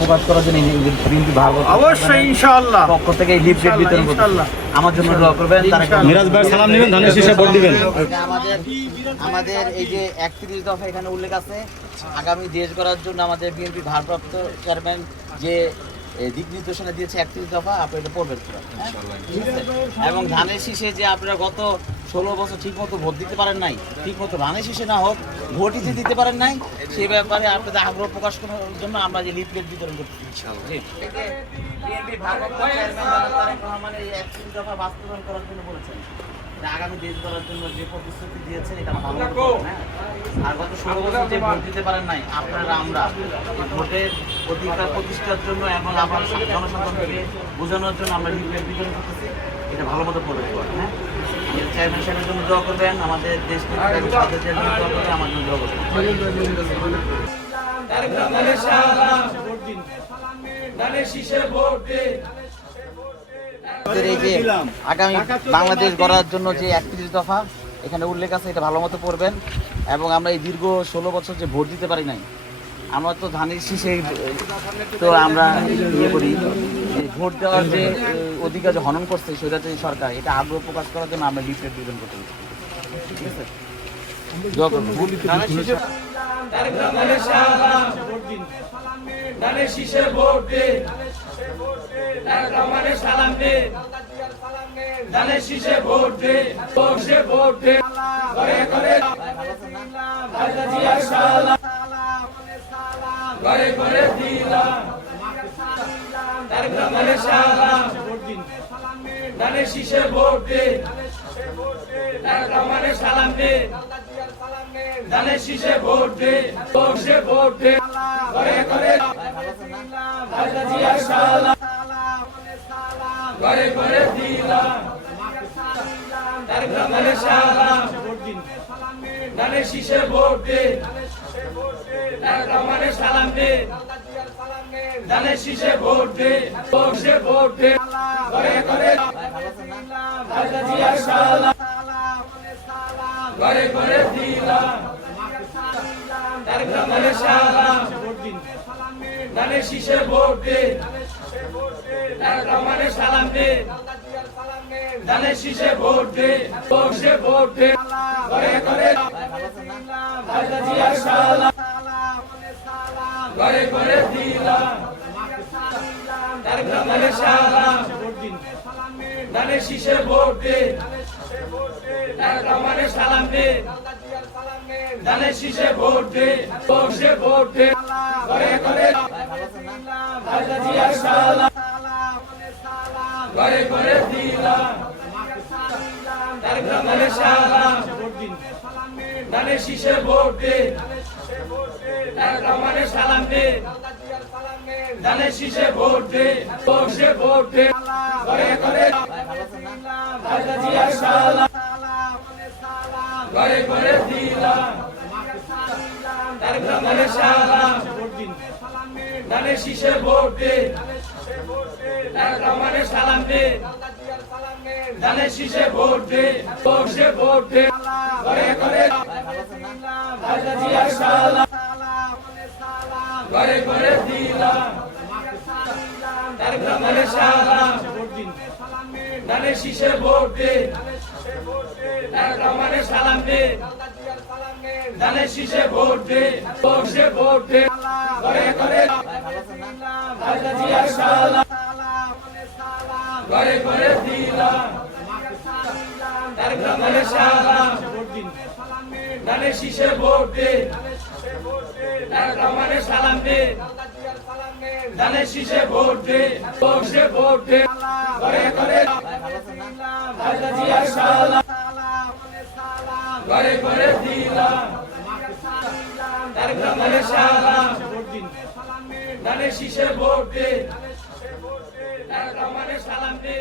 প্রকাশ করার জন্য বিএনপি ভারত অবশ্যই ইনশাআল্লাহ। পক্ষ থেকে এই লিফলেট বিতরণ করবে আমার জন্য দোয়া করবেন মিরাজ ভাই সালাম নেবেন ধানের শীষে ভোট দিবেন। আমাদের আমাদের এই যে একত্রিশ দফা এখানে উল্লেখ আছে। আগামী দেশ গড়ার জন্য আমাদের বিএনপি ভারপ্রাপ্ত চেয়ারম্যান যে দিক নির্দেশনা দিয়েছে একত্রিশ দফা আপনি এটা পড়বেন হ্যাঁ? এবং ধানের শীষে যে আপনারা গত ষোলো বছর ঠিক মতো ভোট দিতে পারেন নাই ঠিক মতো ধানের শীষে না হোক ভোটই যে দিতে পারেন নাই সেই ব্যাপারে আপনাদের আগ্রহ প্রকাশ করার জন্য আমরা যে লিফলেট বিতরণ করছি বাস্তবায়ন করার জন্য বলেছেন যে আগামী দেশ গড়ার জন্য যে প্রতিশ্রুতি দিয়েছেন এটা ভালো হ্যাঁ? আর গত ষোলো বছর যে ভোট দিতে পারেন নাই আপনারা আমরা ভোটের অধিকার প্রতিষ্ঠার জন্য এবং আমার জনসাধারণকে বোঝানোর জন্য আমরা লিফলেট বিতরণ করতেছি। এটা ভালো মতো পড়ে হ্যাঁ? আমাদের দেশ আগামী বাংলাদেশ গড়ার জন্য যে একত্রিশ দফা, এখানে উল্লেখ আছে, এটা ভালো মতো পড়বেন। এবং আমরা এই দীর্ঘ ষোলো বছর যে ভোট দিতে পারি নাই, আমরা তো ধানের শীষে তো আমরা ইয়ে করি ভোট দেওয়ার যে অধিকার যে হনন করছে স্বৈরাচারী সরকার। এটা আগ্রহ প্রকাশ করার জন্য আমরা লিফলেট বিতরণ করতে। ঠিক আছে? দোয়া করবেন। রহমানের সালাম। ধানের শীষে ভোট দে তারেক রহমানের সালাম দে ধানের শীষে ভোট দে বসে ভোট দে ঘরে ঘরে সালাম। ঘরে ঘরে দিলাম। রহমানের সালাম। ধানের শীষে ভোট দে তারেক রহমানের সালাম দে ধানের শীষে ভোট দে বসে ভোট দে। ঘরে ঘরে ঘরে ঘরে দিলাম। ধানের শীষে ভোট দে। সালাম দে ধানের শীষে ভোট দে বসে ভোট দে। ঘরে ঘরে জিয়ার সালাম ঘরে ঘরে দিলাম তারেক রহমানের সালাম ধানের শীষে ভোট দে তারেক রহমানের সালাম দে ধানের শীষে ভোট দে বসে ভোট দে ঘরে ঘরে খালেদা জিয়ার সালাম ঘরে ঘরে দিলাম রহমানের সালাম ধানের শীষে ভোট দে তারেক রহমানের সালাম দে ধানের শীষে ভোট দে বসে ভোট দে। ঘরে ঘরে ঘরে ঘরে দিলাম। রহমানের সালাম। ধানের শীষে ভোট দে। রহমানের সালাম দে। ধানের শীষে ভোট দে বসে ভোট দে। ঘরে ঘরে ঘরে ঘরে দিলাম। তারেক রহমানের সালাম ধানের শীষে ভোট দে তারেক রহমানের সালাম দে ধানের শীষে ভোট দে বসে ভোট দে ঘরে ঘরে সালাম ঘরে ঘরে দিলাম। তারেক রহমানের সালাম ধানের শীষে ভোট দে তারেক রহমানের সালাম দে দানে শীষে ভোট দে ভোট দে ভোট দে। করে করে করে করে দিলাম। তার গ্রামের সালাম। দানে শীষে ভোট দে। তার গ্রামের সালাম দে।